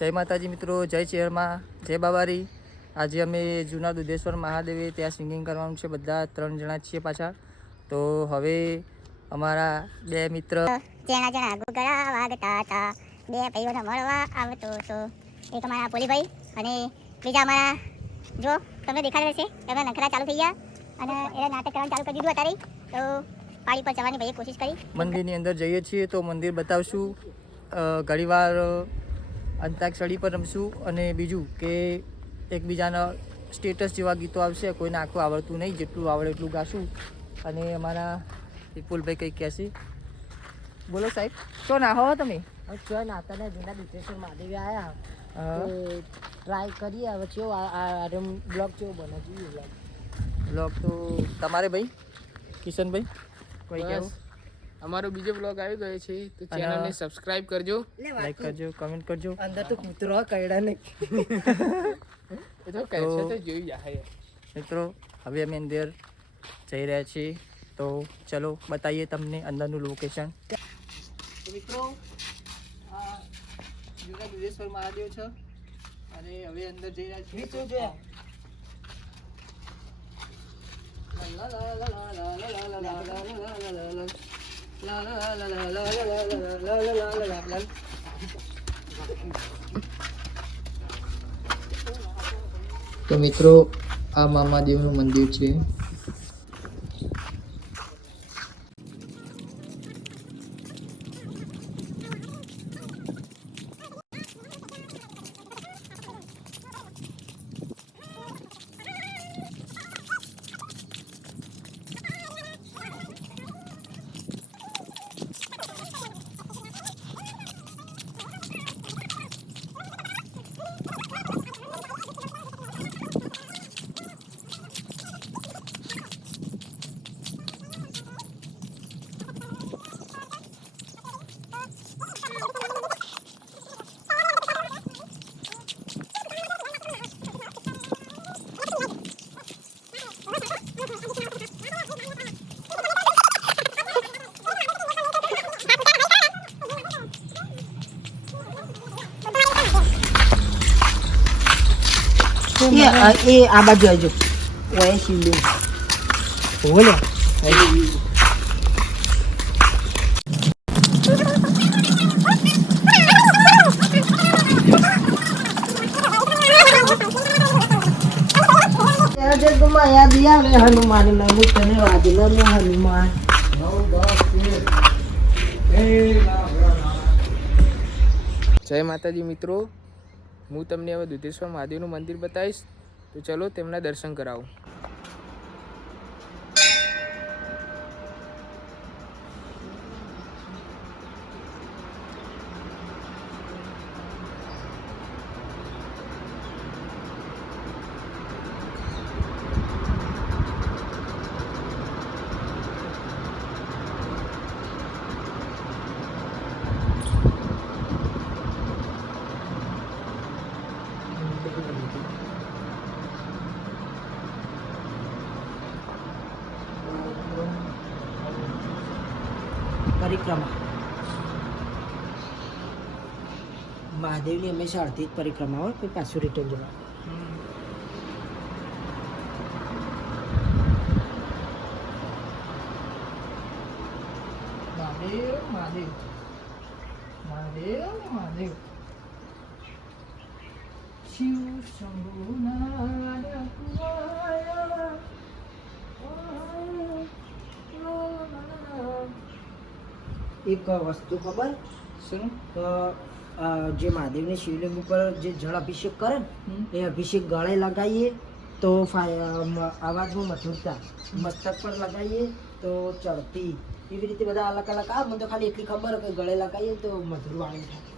જય માતાજી મિત્રો, જય ચેરમાં, જય બાવારી. આજે અમે જૂના દુધેશ્વર મહાદેવે ત્યાં સિંગિંગ કરવાનું છે. બધા 3 જણા છીએ પાછા. તો હવે અમારા 2 મિત્ર જેના જણા ગુગળા વાગતા હતા, 2 ભાઈઓને મળવા આવતો હતો. એક અમારા પોલીભાઈ અને બીજા અમારા, જો તમને દેખાડે છે એમના નખરા ચાલુ થઈ ગયા અને એને નાટક કરવાનું ચાલુ કરી દીધું અત્યારે. તો પાડી પર જવાની ભાઈએ કોશિશ કરી. મંદિરની અંદર જઈએ છીએ તો મંદિર બતાવશું. ઘણીવાર અંતાક્ષરી પર રમશું અને બીજું કે એકબીજાના સ્ટેટસ જેવા ગીતો આવશે. કોઈને આખું આવડતું નહીં, જેટલું આવડે એટલું ગાશું. અને અમારા વિપુલભાઈ કંઈક કહેશે. બોલો સાહેબ, શું ના હો તમે? જો નાતાના જૂના દુધેશ્વર મહાદેવે આવ્યા ટ્રાય કરીએ હવે કેવો આ બ્લોગ કેવો બને જોઈએ. બ્લોગ તો તમારે ભાઈ કિશનભાઈ કોઈ કહેવું? અમારો બીજો બ્લોગ આવી ગયો છે તો ચેનલને સબસ્ક્રાઇબ કરજો, લાઈક કરજો, કમેન્ટ કરજો. અંદર તો કૂતરો કઈડા નહીં એ તો કહેશે તો જોઈ જાય. મિત્રો હવે અમે અંદર જઈ રહ્યા છીએ, તો ચલો બતાવીએ તમને અંદરનું લોકેશન. મિત્રો આ જૂના દુધેશ્વર મહાદેવ છે અને હવે અંદર જઈ રહ્યા છીએ. તો મિત્રો આ મામાદેવનું મંદિર છે. એ આ બાજુ આવજો. ઓય શિવલિંગ બોલે જગમાં યાદ આવે હનુમાન નમું તને વાદલ હનુમાન. જય માતાજી મિત્રો, હું તમને હવે દુધેશ્વર મહાદેવનું મંદિર બતાવીશ. તો ચલો તેમના દર્શન કરાવું. પરિક્રમા મહાદેવની હંમેશા અડધી જ પરિક્રમા હોય, પછી પાછું રિટર્ન જવા. મહાદેવ મહાદેવ મહાદેવ મહાદેવ શિવ શંભુના એક વસ્તુ ખબર શું? જે મહાદેવની શિવલિંગ ઉપર જે જળ અભિષેક કરે ને એ અભિષેક ગળે લગાવીએ તો અવાજમાં મધુરતા, મસ્તક પર લગાવીએ તો ચડતી, એવી રીતે બધા અલગ અલગ. મને તો ખાલી એટલી ખબર કે ગળે લગાવીએ તો મધુર વાણી થાય.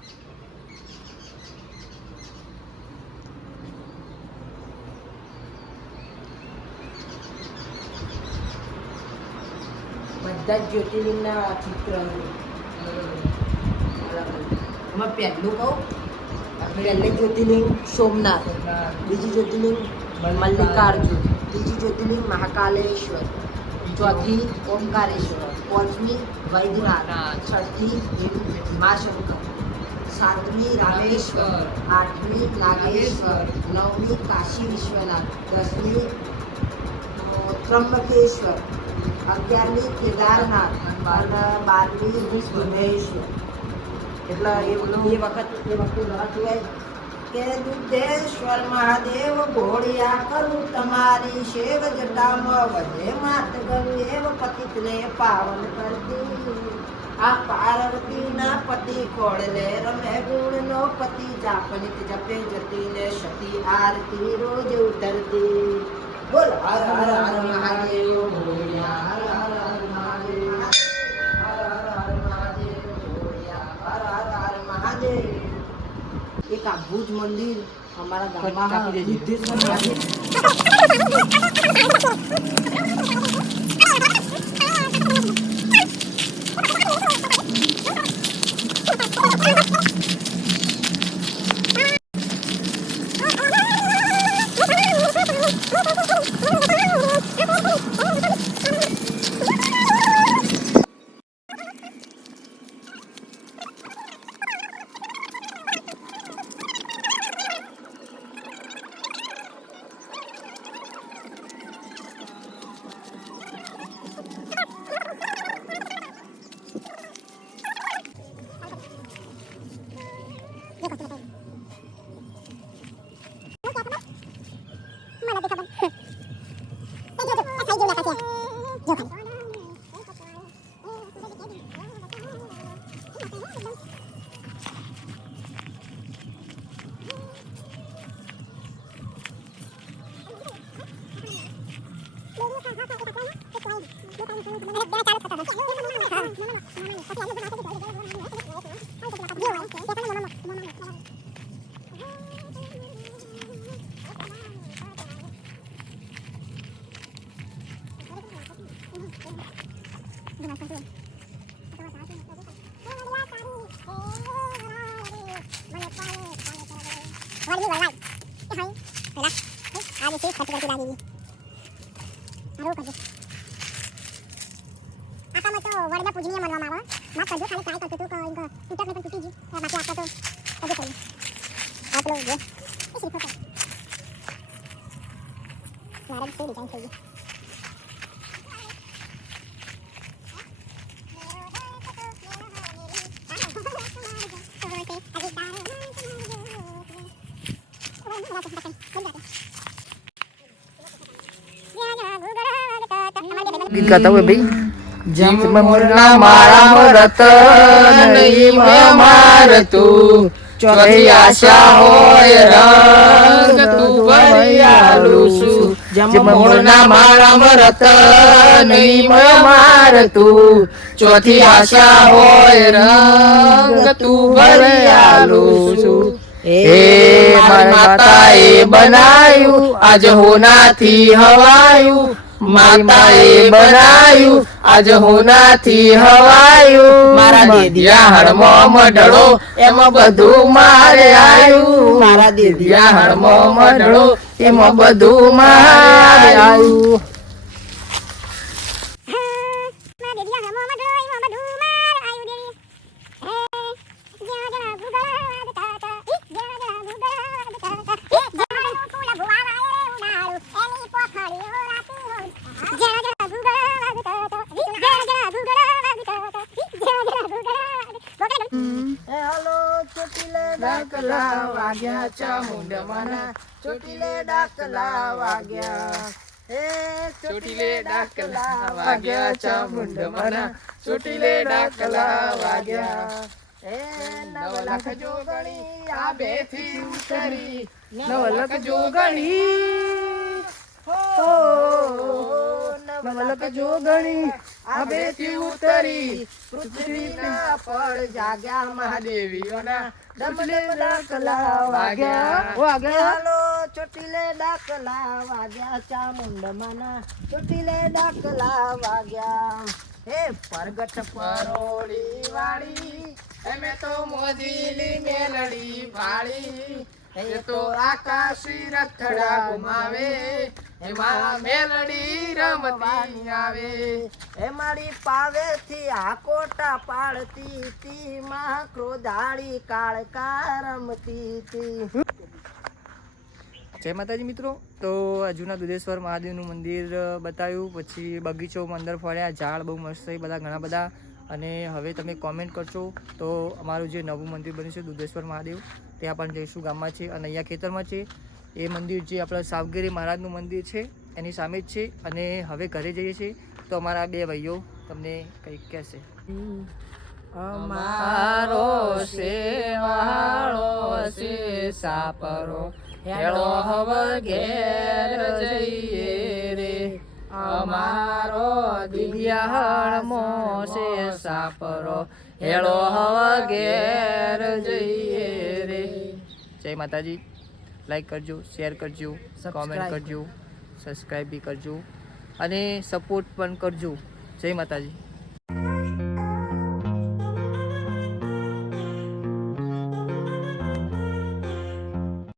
બધા જ જ્યોતિર્લિંગના ચિત્ર. એમાં પહેલું કહું, પહેલું જ્યોતિર્લિંગ સોમનાથ, બીજી જ્યોતિર્લિંગ મલ્લિકાર્જુન, ત્રીજી જ્યોતિર્લિંગ મહાકાલેશ્વર, ચોથી ઓમકારેશ્વર, પાંચમી વૈદ્યનાથ, છઠ્ઠી મા શંકર, સાતમી રામેશ્વર, આઠમી નાગેશ્વર, નવમી કાશી વિશ્વનાથ, 10મી ત્રંબકેશ્વર, 11મી કેદારનાથ અને 12મી ભુવનેશ્વર. એટલે એ વખત લખાતું કે દુધેશ્વર મહાદેવ ઘોડિયા કરું તમારી શેવ જટામાં વધે માત ગંગેવ પતિતને પાવન કરતી. આ પાર્વતીના પતિ કોળલે રમે ગુણનો પતિ જાપનિત જપે જતી ને સતી આરતી રોજ ઉતરતી. બોલ હર હર હર મહાદેવ ઘોડિયા, હર હર હર મહાદેવ, હર હર હર મહાદેવ ઘોડિયા, હર હર હર મહાદેવ. એક આ ભુજ મંદિર અમારા ગામમાં બુદ્ધેશ્વર મહાદેવ. વડના પૂજનીય માનવામાં આવે. માફ કરજો, ખાલી ટ્રાય કરતો હતો કે તૂટક ને પણ તૂટી ગયું. બાકી આપતા તો કદી કર્યું. આપણો જો એ શીખો કર. મારા બી ડિઝાઇન થઈ ગઈ. ગીત ગાતા હોય ભાઈ. જેમ મોરના માળામાં રતન ઈ મારતું, ચોથી આશા હોય રંગ તું ભરિયાલું છું. જેમ મોરના માળામાં રતન ઈ મારતું, ચોથી આશા હોય રંગ તું ભરિયાલું છું. એ મારી માતાએ બનાયું આજ હોનાથી હવાયું, માતાએ બનાયું આજ હોનાથી હવાયું. મારા દેદિયા હળમો મઢળો એમાં બધું મારે આયું. મારા દેદિયા હળમો મઢળો એમાં બધું મારે આયું. ડાકલા વાગ્યા ચામુંડમાના, ચોટીલે ડાકલા વાગ્યા. ચોટીલે ડાકલા વાગ્યા ચામુંડમાના, ચોટીલે ડાકલા વાગ્યા. 9 લાખ જોગણી આ બેથી ઉતરી, 9 લાખ જોગણી, 9 લાખ જોગણી આ બેથી ઉતરી. પૃથ્વીના પર જાગ્યા મહાદેવીઓના, ડમલે ડાકલા વાગ્યા વાગ્યા. ચોટીલે ડાકલા વાગ્યા ચામુંડમાના, ચોટીલે ડાકલા વાગ્યા. હે પરગટ પરોળી વાળી, એમે તો મોજીલી મેલડી વાળી. એ તો આકાશી રથડા ઘુમાવે, એમાં મેલડી રમતી આવે. એ મારી પાવેથી આકોટા પાડતી તી માં ક્રોધાળી કાળકા રમતી તી. જય માતાજી મિત્રો. તો આ જૂના દુધેશ્વર મહાદેવનું મંદિર બતાવ્યું, પછી બગીચોમાં અંદર ફર્યા, ઝાડ બહુ મસ્ત છે બધા ઘણા બધા. અને હવે તમે કોમેન્ટ કરશો તો અમારું જે નવું મંદિર બન્યું છે દુધેશ્વર મહાદેવ, ત્યાં પણ જઈશું. ગામમાં છે અને અહીંયા ખેતરમાં છે. એ મંદિર જે આપણા સાવગીરી મહારાજનું મંદિર છે એની સામે જ છે. અને હવે ઘરે જઈએ છીએ તો અમારા બે ભાઈઓ તમને કંઈક કહેશે. અમારો સેવાળો છે સાપરો, હેળો હવે ઘેર જઈએ રે. અમારો દિવ્યાહણમો છે સાપરો, હેળો હવે ઘેર જઈએ રે. જય માતાજી. લાઈક કરજો, શેર કરજો, કોમેન્ટ Subscribe કરજો, સબસ્ક્રાઈબ બી કરજો અને સપોર્ટ પણ કરજો. જય માતાજી.